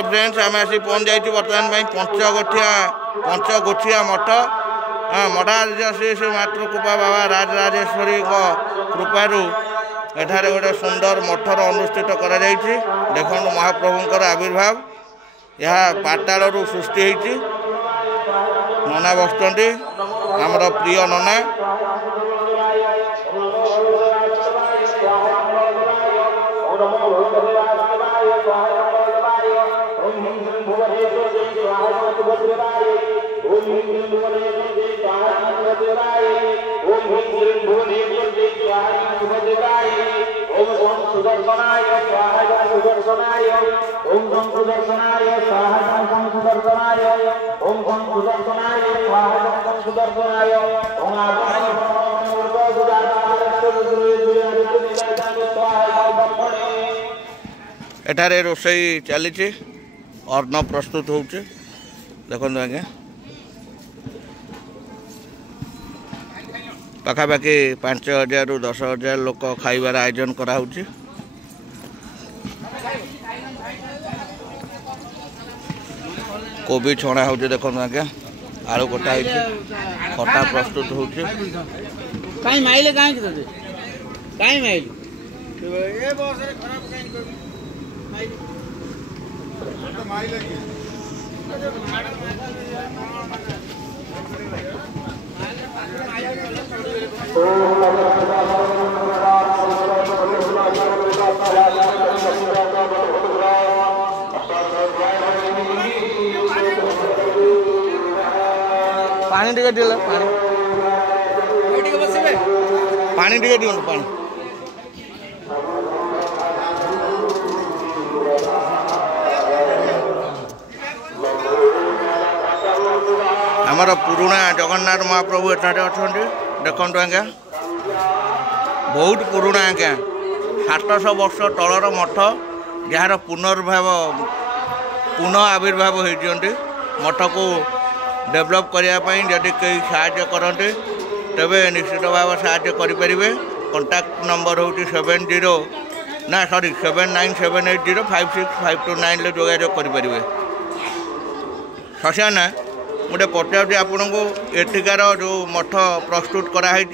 hi friends आम आसी पहुँच जाइए बर्तमान पंचगोठिया मठ मठाधीश श्री श्री मातृ कृपा बाबा राजराजेश्वरी कृपारू एठारे गोटे सुंदर मठर अनुष्ठित करा देखो महाप्रभुंकर आविर्भाव यह पातालू सृष्टि होती नना बसुँच आमर प्रिय नना एठारे रोसई चली अन्न प्रस्तुत हो देखो आज्ञा पाखापाखि 5,000 ରୁ 10,000 लोक खाइबार आयोजन करा कोबी छणा हो देखो आज्ञा आलू कटा खटा प्रस्तुत हो पानी टिके दिला पानी टिके दियो पानी आमर पुराणा जगन्नाथ महाप्रभु एठारे अच्छा देखो आज्ञा बहुत पुराणा आज्ञा 700 वर्ष तलर मठ जार पुनः आविर्भाव होती मठ को डेभलप करने जदि कई साहाय्य करते तेबे निश्चित भाव साहाय्य करें कॉन्टैक्ट नंबर हूँ 7978056529 जोगाजोग करें शशाना गोटे पचार आपन को एठिकार जो मठ प्रस्तुत कराई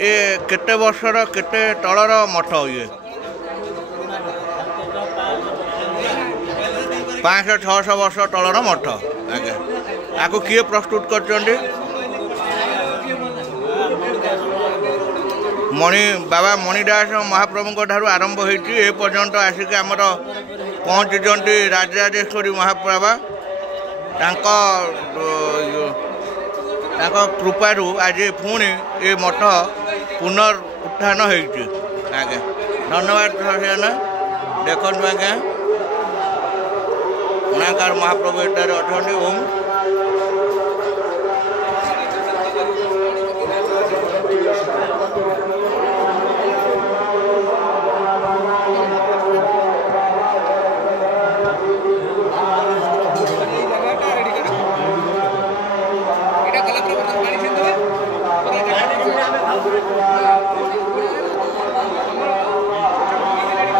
ए केते वर्षर केते तलर मठ ये 500-600 वर्ष तलर मठ आगे आपको किए प्रस्तुत कर मणि बाबा मणिदास महाप्रभु ठारू आरंभ होती ए पर्यंत आसिक आमर पहुँचती राजराजेश्वरी महाप्रभा कृपारू आज पुणी ये मठ पुनरुत्थान होती आगे धन्यवाद सर देखो आज्ञा गुणाकार महाप्रभु एटारे अच्छा ओम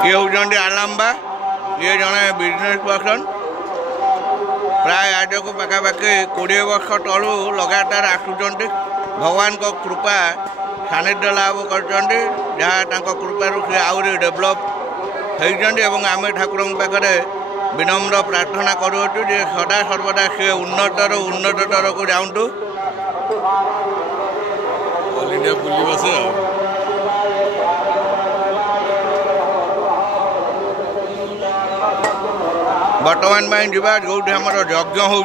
ये होती आलम्बा ये जड़े बिजनेस पर्सन प्राय आज को पाखापाखि 20 वर्ष तलू लगातार आसुँच भगवान को कृपा सानिध्य लाभ कर कृपार सी आहरी डेभलप होती आम ठाकुर पाखे विनम्र प्रार्थना करूँ सदा सर्वदा सी उन्नतर उन्नतर को जाऊँ ऑल इंडिया बुली बसे बर्तमान जावा जो आमर यज्ञ हो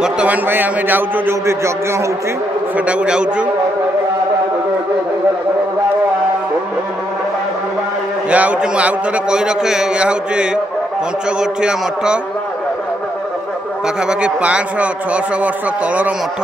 बर्तमान आम जाऊँ जो यज्ञ होटा को जाऊँ यह हूँ आउ थे कही रखे यह हूँ पंचगोठिया मठ पाखापाखि 500-600 वर्ष तलर मठ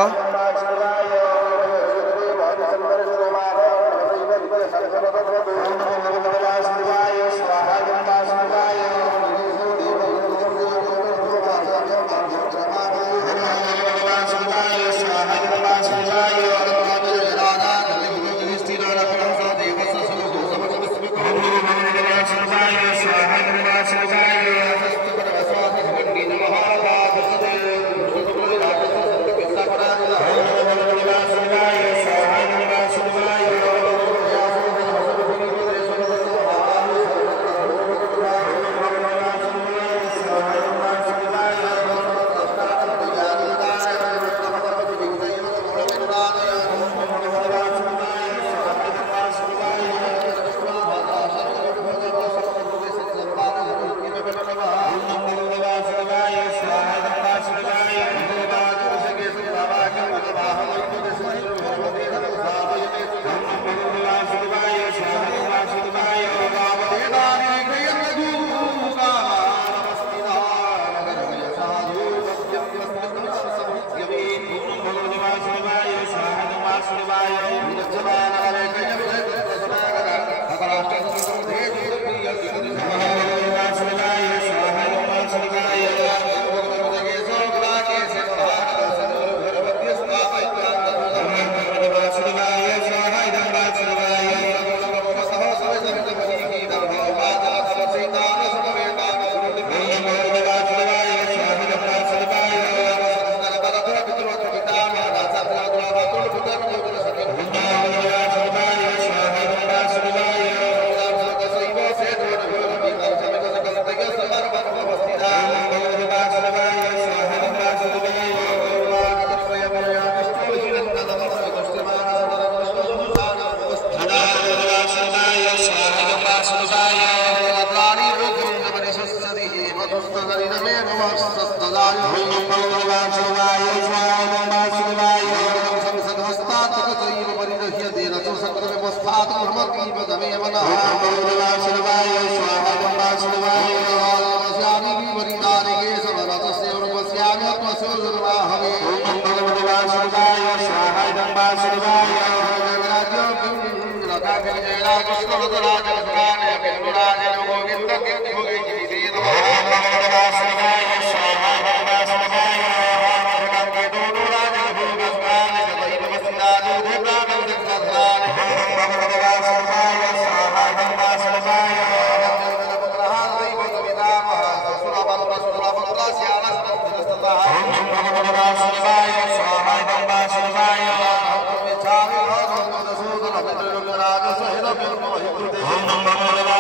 Govinda